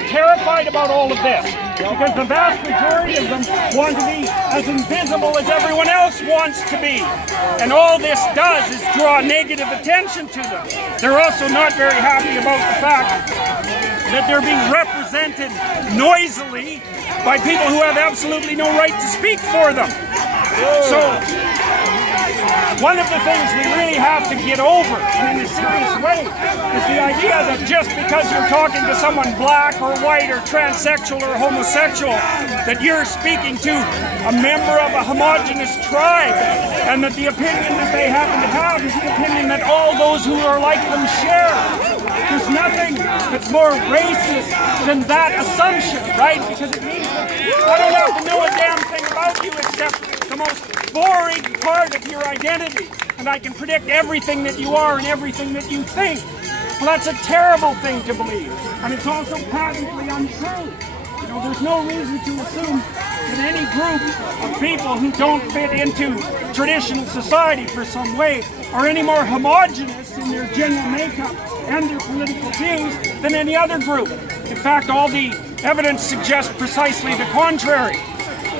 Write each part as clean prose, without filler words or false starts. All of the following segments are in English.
very terrified about all of this, because the vast majority of them want to be as invisible as everyone else wants to be. And all this does is draw negative attention to them. They're also not very happy about the fact that they're being represented noisily by people who have absolutely no right to speak for them. So, one of the things we really have to get over, and in a serious way, is the idea that just because you're talking to someone black or white or transsexual or homosexual, that you're speaking to a member of a homogenous tribe, and that the opinion that they happen to have is the opinion that all those who are like them share. There's nothing that's more racist than that assumption, right? Because it means that I don't have to know a damn thing about you except the most boring part of your identity, and I can predict everything that you are and everything that you think. Well, that's a terrible thing to believe, and it's also patently untrue. You know, there's no reason to assume that any group of people who don't fit into traditional society for some way are any more homogenous in their general makeup and their political views than any other group. In fact, all the evidence suggests precisely the contrary.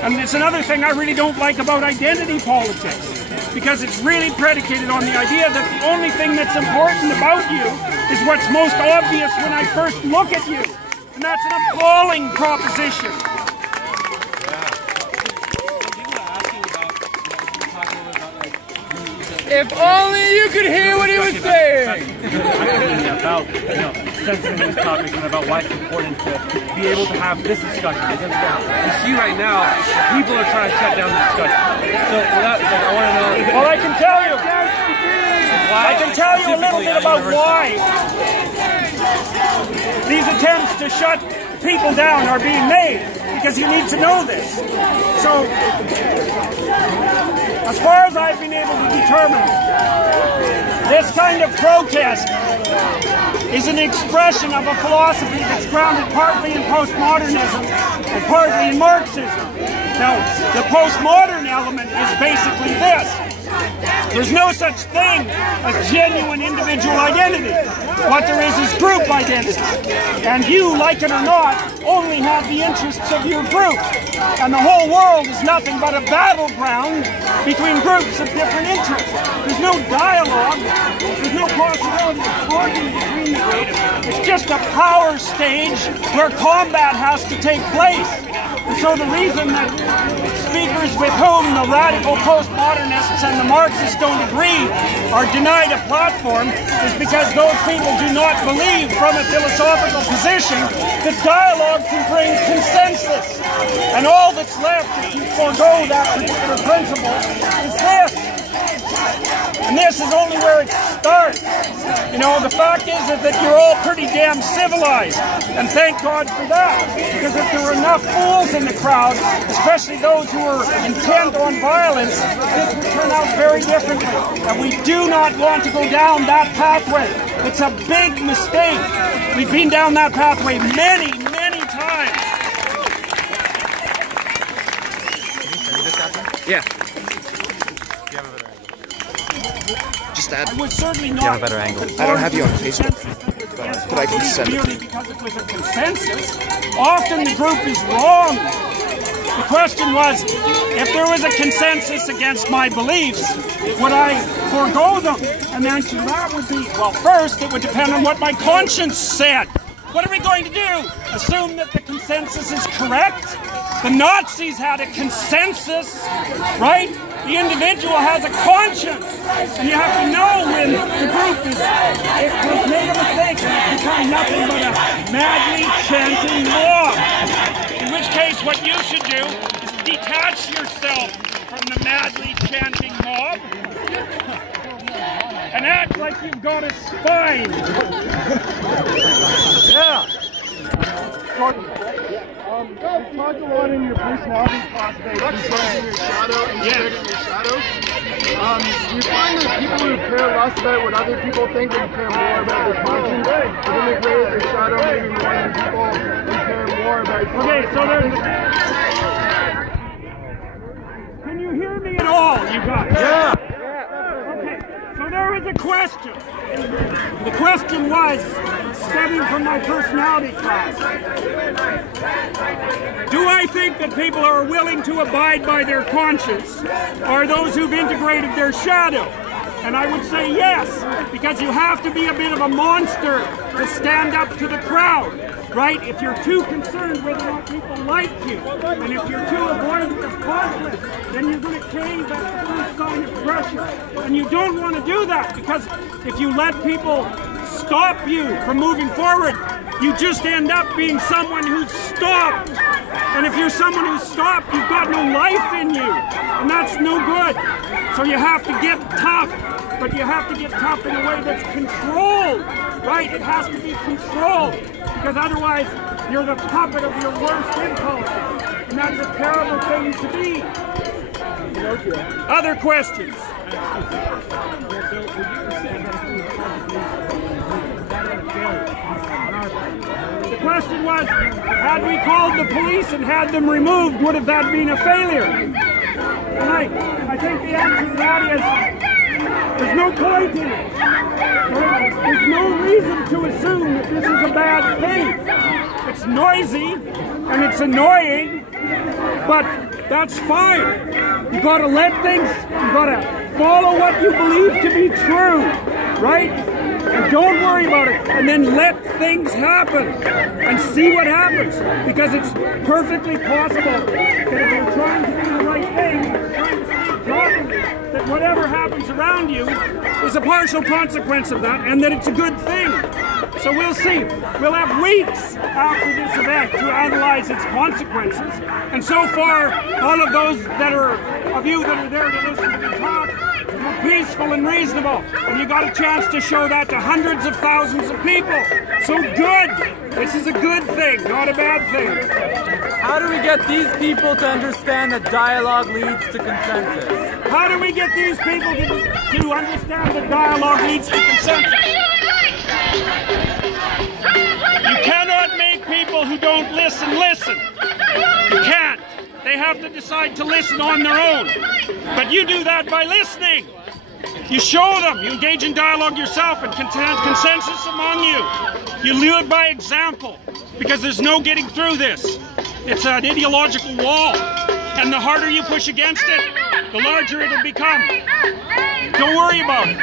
And it's another thing I really don't like about identity politics, because it's really predicated on the idea that the only thing that's important about you is what's most obvious when I first look at you. And that's an appalling proposition. If only you could hear what he was saying! About, sensitive this topic and about why it's important to be able to have this discussion. Because you see right now, people are trying to shut down the discussion. So I want to know... Well, I can tell you. I can tell you a little bit about why these attempts to shut people down are being made, because you need to know this. So, as far as I've been able to determine, this kind of protest is an expression of a philosophy that's grounded partly in postmodernism and partly in Marxism. Now, the postmodern element is basically this. There's no such thing as genuine individual identity. What there is group identity. And you, like it or not, only have the interests of your group. And the whole world is nothing but a battleground between groups of different interests. There's no dialogue. There's no possibility of talking between the groups. It's just a power stage where combat has to take place. And so the reason that speakers with whom the radical postmodernists and the Marxists don't agree are denied a platform is because those people do not believe from a philosophical position that dialogue can bring consensus. And all that's left if you forego that particular principle is this. And this is only where it starts. You know, the fact is that you're all pretty damn civilized. And thank God for that. Because if there were enough fools in the crowd, especially those who are intent on violence, this would turn out very differently. And we do not want to go down that pathway. It's a big mistake. We've been down that pathway many, many times. Yeah. Just add. I would certainly not. You have a better angle. I don't have you on Facebook, but I can send it. Merely because it was a consensus. Often the group is wrong. The question was, if there was a consensus against my beliefs, would I forego them? And the answer to that would be, well, first, it would depend on what my conscience said. What are we going to do? Assume that the consensus is correct? The Nazis had a consensus, right? The individual has a conscience, and you have to know when the group has made a mistake and it's become nothing but a madly chanting mob. In which case, what you should do is detach yourself from the madly chanting mob and act like you've got a spine. Yeah. You talked a lot in your personality class about confronting your shadow and your shadow. Do you find that people who care less about what other people think and care more about their conscience, are going to create their shadow maybe more than people who care more about okay, so there's... Can you hear me at all, you guys? Yeah. Okay, so there was the question. The question was, stemming from my personality class, do I think that people are willing to abide by their conscience, or those who've integrated their shadow? And I would say yes, because you have to be a bit of a monster to stand up to the crowd, right? If you're too concerned whether or not people like you, and if you're too avoidant of conflict, then you're going to cave at the first sign of pressure. And you don't want to do that, because if you let people stop you from moving forward, you just end up being someone who's stopped. And if you're someone who's stopped, you've got no life in you, and that's no good. So you have to get tough, but you have to get tough in a way that's controlled, right? It has to be controlled, because otherwise you're the puppet of your worst impulses, and that's a terrible thing to be. Other questions? The question was, had we called the police and had them removed, would have that been a failure? And I think the answer to that is, there's no point in it. There's no reason to assume that this is a bad thing. It's noisy and it's annoying, but that's fine. You've got to let things, you've got to follow what you believe to be true, right? And don't worry about it, and then let things happen and see what happens, because it's perfectly possible that if you're trying to do the right thing, trying to stay godly, that whatever happens around you is a partial consequence of that, and that it's a good thing. So we'll see. We'll have weeks after this event to analyze its consequences, and so far, all of those that are of you that are there to listen to me talk, peaceful and reasonable, and you got a chance to show that to hundreds of thousands of people. So good. This is a good thing, not a bad thing. How do we get these people to understand that dialogue leads to consensus? How do we get these people to understand that dialogue leads to consensus? You cannot make people who don't listen. You can't. They have to decide to listen on their own. But you do that by listening. You show them. You engage in dialogue yourself and consensus among you. You do it by example, because there's no getting through this. It's an ideological wall. And the harder you push against it, the larger it'll become. Don't worry about it.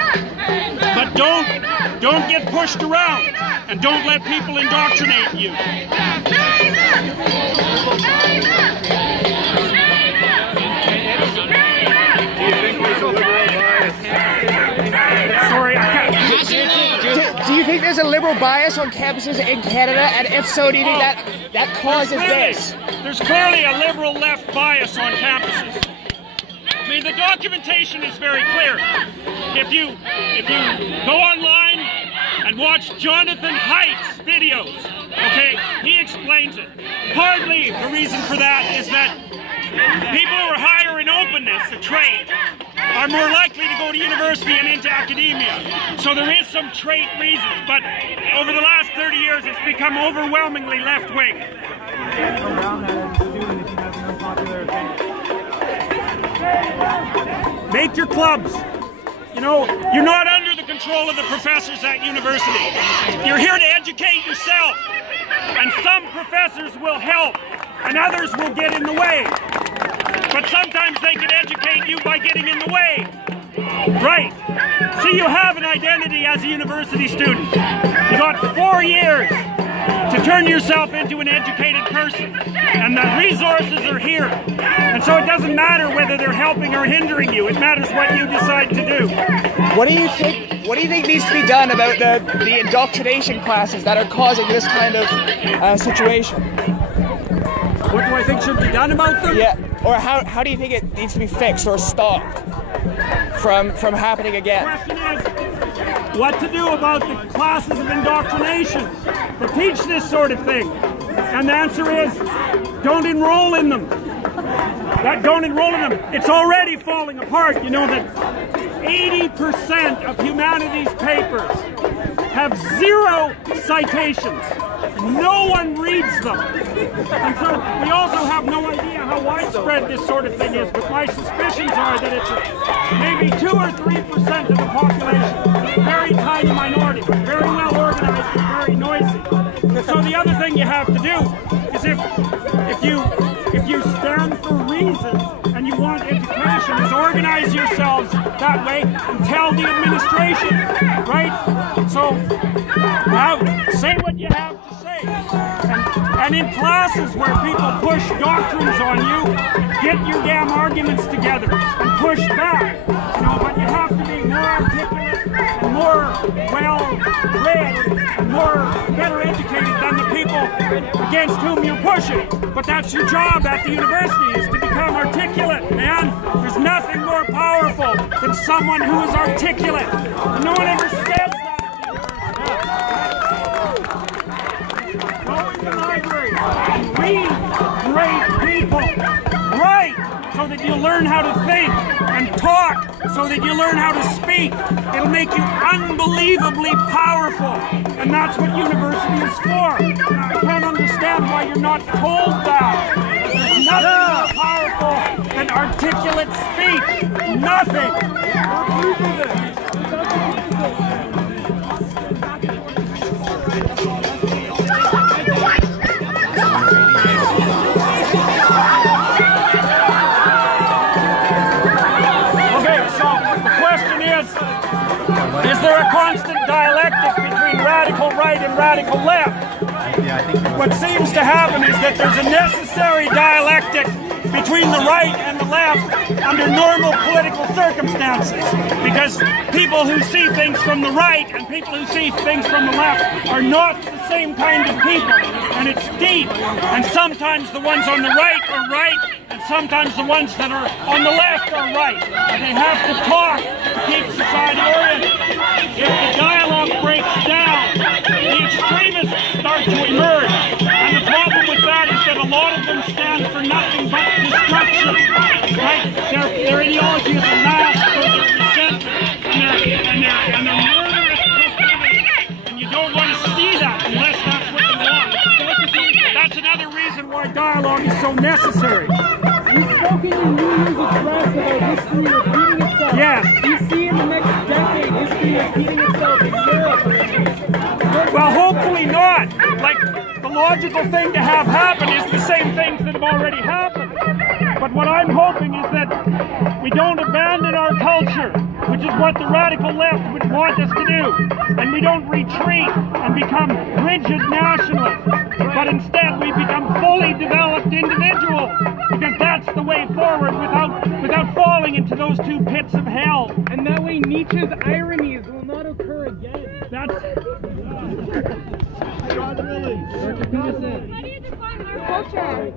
But don't get pushed around, and don't let people indoctrinate you. Sorry, I can't. Do you think there's a liberal bias on campuses in Canada, and if so, do you think that causes this? There's clearly a liberal left bias on campuses. I mean, the documentation is very clear. If you go online and watch Jonathan Haidt's videos, okay, he explains it. Partly the reason for that is that people who are higher in openness, a trait, are more likely to go to university and into academia. So there is some trait reasons, but over the last 30 years it's become overwhelmingly left-wing. Make your clubs. You know, you're not under the control of the professors at university. You're here to educate yourself. And some professors will help, and others will get in the way. But sometimes they can educate you by getting in the way. Right. See, you have an identity as a university student. You got 4 years to turn yourself into an educated person. And the resources are here. And so it doesn't matter whether they're helping or hindering you. It matters what you decide to do. What do you think needs to be done about the indoctrination classes that are causing this kind of situation? What do I think should be done about them? Yeah. Or how do you think it needs to be fixed or stopped from happening again? The question is, what to do about the classes of indoctrination that teach this sort of thing? And the answer is, don't enroll in them. Don't enroll in them. It's already falling apart. You know that 80% of humanities papers have 0 citations. No one reads them. And so we also have no idea how widespread this sort of thing is, but my suspicions are that it's maybe 2 or 3% of the population. very tiny minority, but very well organized and very noisy. So the other thing you have to do is if you stand for reason and you want education, is organize yourselves that way and tell the administration, right? So now say what you have to say. And in classes where people push doctrines on you, get your damn arguments together and push back. You know, but you have to be more articulate and more well-read and better educated than the people against whom you're pushing. But that's your job at the university, is to become articulate, man. There's nothing more powerful than someone who is articulate. And no one ever says that. Go in the library and read great people. Write so that you learn how to think, and talk so that you learn how to speak. It'll make you unbelievably powerful, and that's what university is for. I can't understand why you're not told that. There's nothing more powerful than articulate speech. Nothing. Is there a constant dialectic between radical right and radical left? What seems to happen is that there's a necessary dialectic between the right and the left under normal political circumstances, because people who see things from the right and people who see things from the left are not the same kind of people, and it's deep. And sometimes the ones on the right are right, and sometimes the ones that are on the left are right. And they have to talk to keep society oriented. If the dialogue breaks down, the extremists start to emerge. And the problem with that is that a lot of them stand for nothing but destruction. Right? Their ideology is a mask for their resentment and their murderous proclivity. And you don't want to see that unless that's what you want. That's another reason why dialogue is so necessary. You've spoken in New Year's address about history repeating itself. Yes. Do you see in the next decade history repeating itself in Europe? Well, hopefully not. Like, the logical thing to have happen is the same things that have already happened. But what I'm hoping is that we don't abandon our culture, which is what the radical left would want us to do. And we don't retreat and become rigid nationalists, but instead we become fully developed individuals, because that's the way forward without falling into those two pits of hell. And that way Nietzsche's ironies will not occur again. That's... Dr. Peterson. How do you define our culture?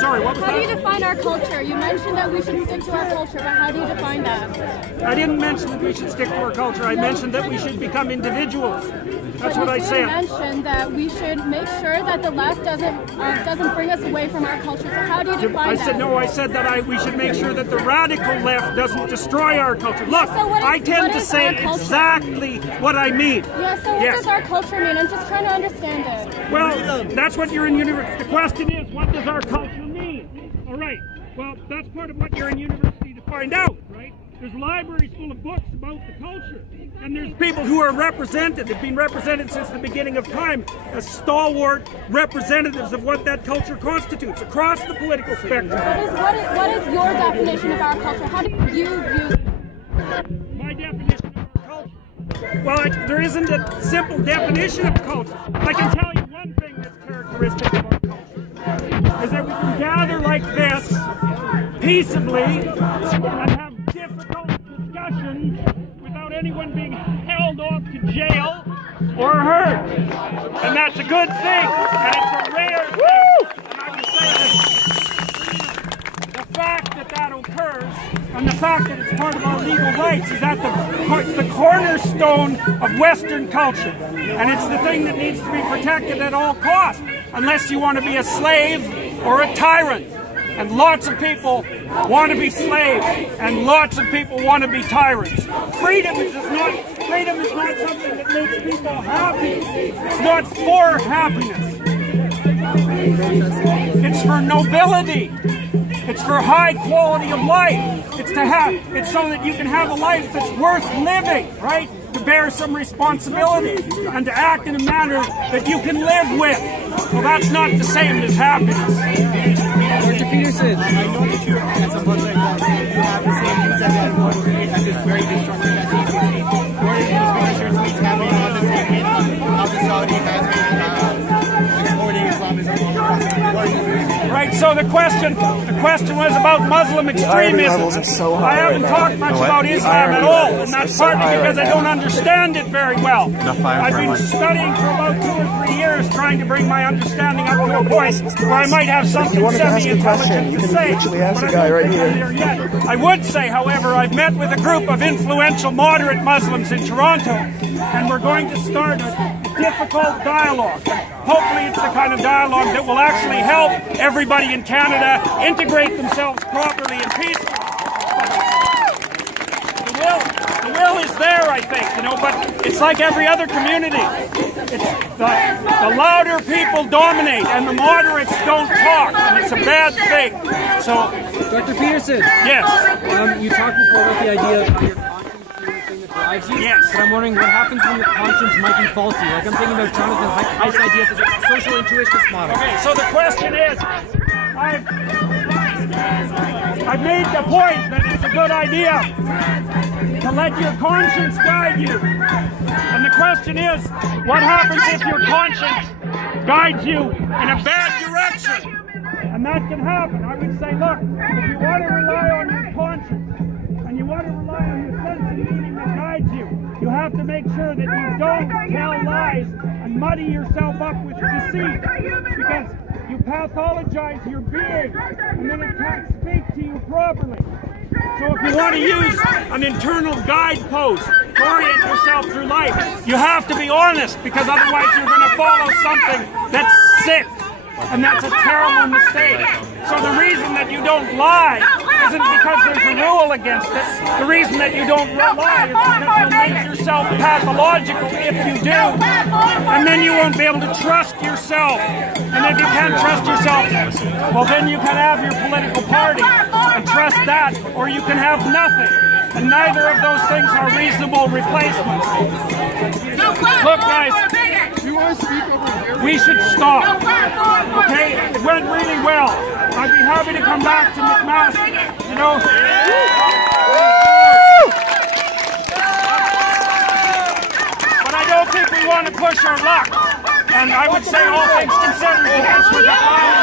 Sorry, what was that? How do you define our culture? You mentioned that we should stick to our culture, but how do you define that? I didn't mention that we should stick to our culture. I mentioned that we should become individuals. That's what I said. You mentioned that we should make sure that the left doesn't bring us away from our culture. So how do you define that? I said that we should make sure that the radical left doesn't destroy our culture. Look, I tend to say exactly what I mean. Yeah, so what does our culture mean? I'm just trying to understand it. Well, that's what you're in university. The question is, what does our culture mean? All right. Well, that's part of what you're in university to find out, right? There's libraries full of books about the culture. And there's people who are represented, have been represented since the beginning of time as stalwart representatives of what that culture constitutes across the political spectrum. What is your definition of our culture? How do you view it? My definition of our culture? Well, there isn't a simple definition of culture. I can tell you one thing that's characteristic of our culture, is that we can gather like this, peaceably, and have difficult discussions without anyone being held off to jail or hurt. And that's a good thing, and it's a rare thing. And I would say that the fact that that occurs, and the fact that it's part of our legal rights, is at the cornerstone of Western culture. And it's the thing that needs to be protected at all costs, unless you want to be a slave or a tyrant. And lots of people want to be slaves, and lots of people want to be tyrants. Freedom is not something that makes people happy. It's not for happiness. It's for nobility. It's for high quality of life. It's so that you can have a life that's worth living, right? To bear some responsibility and to act in a manner that you can live with. Well, that's not the same as happiness. Dr. Peterson, I know that you, as a Muslim, you have the same views as everyone at this very destructive activity. What is the Peterson speech having on the same how the Saudi has been exporting Islamism all across the world? Right, so the question was about Muslim extremism. I haven't talked much about Islam at all, and that's partly because I don't understand it very well. I've been studying for about 2 or 3 years trying to bring my understanding up to a point where I might have something semi-intelligent to say, but I don't think I'm there yet. I would say, however, I've met with a group of influential moderate Muslims in Toronto, and we're going to start a difficult dialogue. Hopefully it's the kind of dialogue that will actually help everybody in Canada integrate themselves properly and peacefully. The will is there, I think, but it's like every other community. The louder people dominate and the moderates don't talk, and it's a bad thing. So, Dr. Peterson, yes. You talked before about the idea of your conscience being the thing that drives you. Yes. But I'm wondering what happens when your conscience might be faulty. Like I'm thinking about Jonathan Haidt's idea of the social intuitionist model. Okay, so the question is, I've made the point that it's a good idea to let your conscience guide you. And the question is, what happens if your conscience guides you in a bad direction? And that can happen. I would say, look, if you want to rely on your conscience, and you want to rely on your sense of meaning that guides you, you have to make sure that you don't tell lies and muddy yourself up with deceit. Because you pathologize your being, and then it can't speak to you properly. So if you want to use an internal guidepost to orient yourself through life, you have to be honest, because otherwise you're going to follow something that's sick. And that's a terrible mistake. So the reason that you don't lie isn't because there's a rule against it. The reason that you don't lie is because you'll make yourself pathological if you do. And then you won't be able to trust yourself. And if you can't trust yourself, well then you can have your political party and trust that, or you can have nothing. And neither of those things are reasonable replacements. Look guys, we should stop. Okay, it went really well. I'd be happy to come back to McMaster, But I don't think we want to push our luck. And I would say all things considered, this was a fine.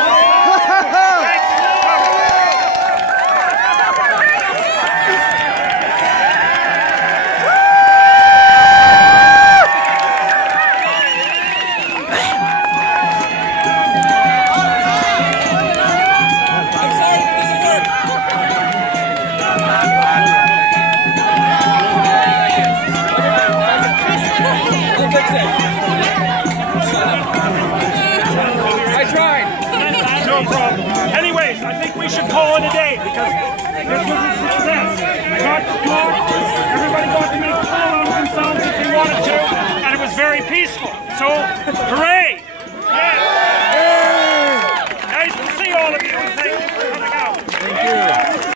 I tried. No problem. Anyways, I think we should call it a day because this was a success. I got to talk. Everybody got to make a fool out of themselves if they wanted to, and it was very peaceful. So, hooray!